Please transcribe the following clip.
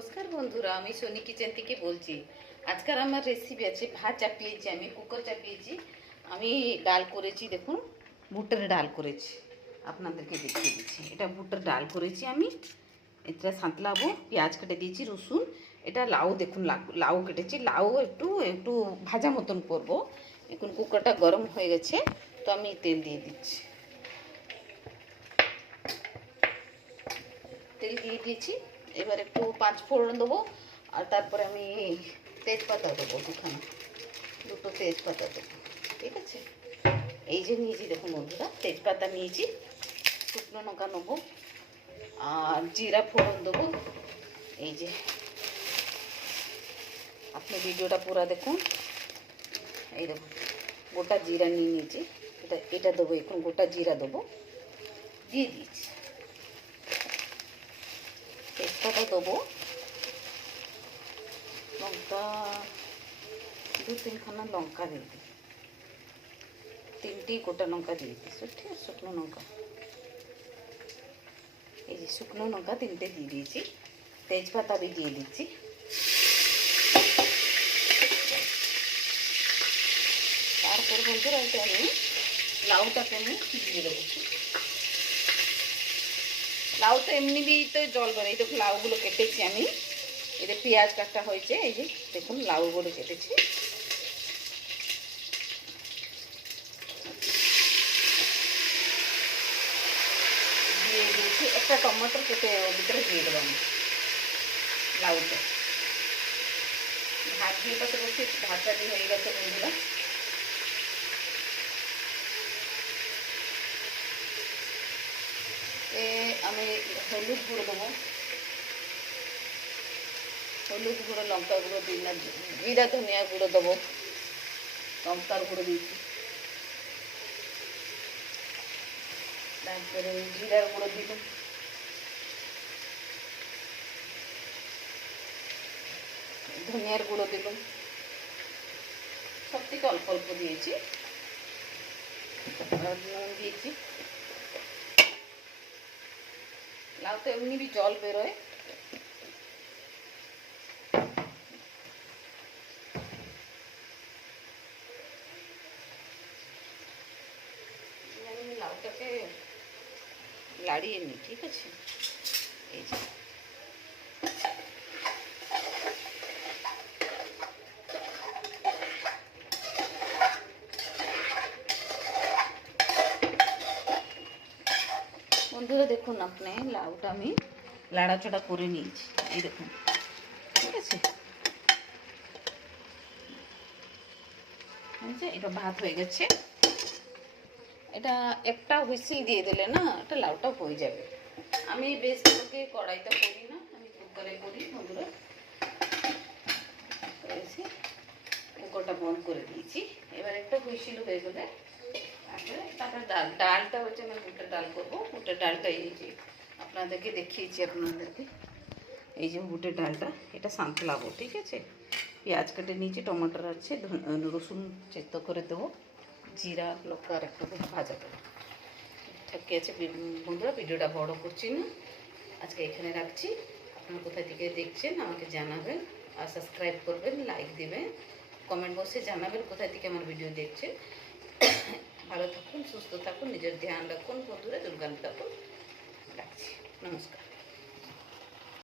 নমস্কার বন্ধুরা, আমি সোনি কিচেন থেকে বলছি। আজকাল আমার রেসিপি আছে ভাত চাপিয়েছি, আমি কুকার চাপিয়েছি, আমি ডাল করেছি। দেখুন, বুটের ডাল করেছি, আপনাদেরকে দেখিয়ে দিচ্ছি। এটা বুটের ডাল করেছি আমি। এটা সাঁতলাবো, পেঁয়াজ কেটে দিয়েছি, রসুন, এটা লাউ, দেখুন লাউ কেটেছি। লাউ একটু একটু ভাজা মতন করবো। এখন কুকারটা গরম হয়ে গেছে, তো আমি তেল দিয়ে দিচ্ছি। তেল দিয়ে দিয়েছি, এবার একটু পাঁচ ফোড়ন দেবো, আর তারপরে আমি তেজপাতা দেবো, দুটো তেজপাতা দেবো। ঠিক আছে, এই যে নিয়েছি, দেখুন বন্ধুরা, তেজপাতা নিয়েছি, শুকনো লঙ্কা নেবো, আর জিরা ফোড়ন দেবো। এই যে, আপনি ভিডিওটা পুরো দেখুন। এই দেখুন, গোটা জিরা নিয়ে নিয়েছি, এটা দেবো। এখন গোটা জিরা দেবো, দিয়ে দিয়েছি। তেজপাতা দেবো, লঙ্কা দু তিনখানা লঙ্কা দিয়ে দিই, তিনটি গোটা লঙ্কা দিয়ে দিই, ঠিক আছে, শুকনো লঙ্কা। এই যে শুকনো লঙ্কা তিনটে দিয়ে দিয়েছি, তেজপাতা भी দিয়ে দিচ্ছি। তারপর বন্ধুরা, এটা আমি লাউটাকে আমি দিয়ে দেবো। লাউ তো এমনি দিয়েই তো জল বেরোয়। দেখুন, লাউগুলো কেটেছি আমি, এই যে পেঁয়াজ কাটা হয়েছে, এই যে দেখুন লাউগুলো কেটেছি। দিয়ে দিয়েছি একটা টমেটো কেটে ওর ভিতরে দিয়ে দেবো আমি লাউটা। ভাত দিয়ে পাশে বলছি, ভাতটা দিয়ে হয়ে গেছে বন্ধুরা। আমি হলুদ গুঁড়ো দেবো, হলুদ গুঁড়ো, লঙ্কা গুঁড়ো দিই না, জিরা ধনিয়া গুঁড়ো দেবো, লঙ্কার গুঁড়ো দিয়েছি, তারপরে জিরার গুঁড়ো দিলাম, ধনিয়ার গুঁড়ো দিলাম, সব থেকে অল্প অল্প দিয়েছি, আর নুন দিয়েছি। লাউ তো এমনি भी জল বেরোয়। আমি লাউটাকে লাড়িয়ে নিই, ঠিক আছে। এই যে বন্ধুরা, দেখুন, আপনি লাউটা আমি লাড়াচাড়া করে নিয়েছি, এই দেখুন, ঠিক আছে। এটা ভাত হয়ে গেছে। এটা একটা হুইসিল দিয়ে দিলে না, এটা লাউটা হয়ে যাবে। আমি বেশ কড়াইতে করি না, আমি কুকারে করি বন্ধুরা। করেছি, কুকারটা বন্ধ করে দিয়েছি। এবার একটা হুইসিল হয়ে গেলে তারপরে ডালটা হচ্ছে, আমি বুটের ডাল করবো। বুটের ডালটা এই যে আপনাদেরকে দেখিয়েছি, আপনাদেরকে এই যে বুটের ডালটা, এটা সাঁতলাবো, ঠিক আছে। পেঁয়াজ কেটে নিয়েছি, টমেটোর আছে, রসুন চেস্ত করে দেবো, জিরা লঙ্কা আর একটু ভাজা দেবো। ঠিক আছে বন্ধুরা, ভিডিওটা বড় করছি না, আজকে এখানে রাখছি। আপনারা কোথায় থেকে দেখছেন আমাকে জানাবেন, আর সাবস্ক্রাইব করবেন, লাইক দেবেন, কমেন্ট বক্সে জানাবেন কোথায় থেকে আমার ভিডিও দেখছেন। ভালো থাকুন, সুস্থ থাকুন, নিজের ধ্যান রাখুন বন্ধুরা, দুর্গান থাকুন। রাখছি, নমস্কার।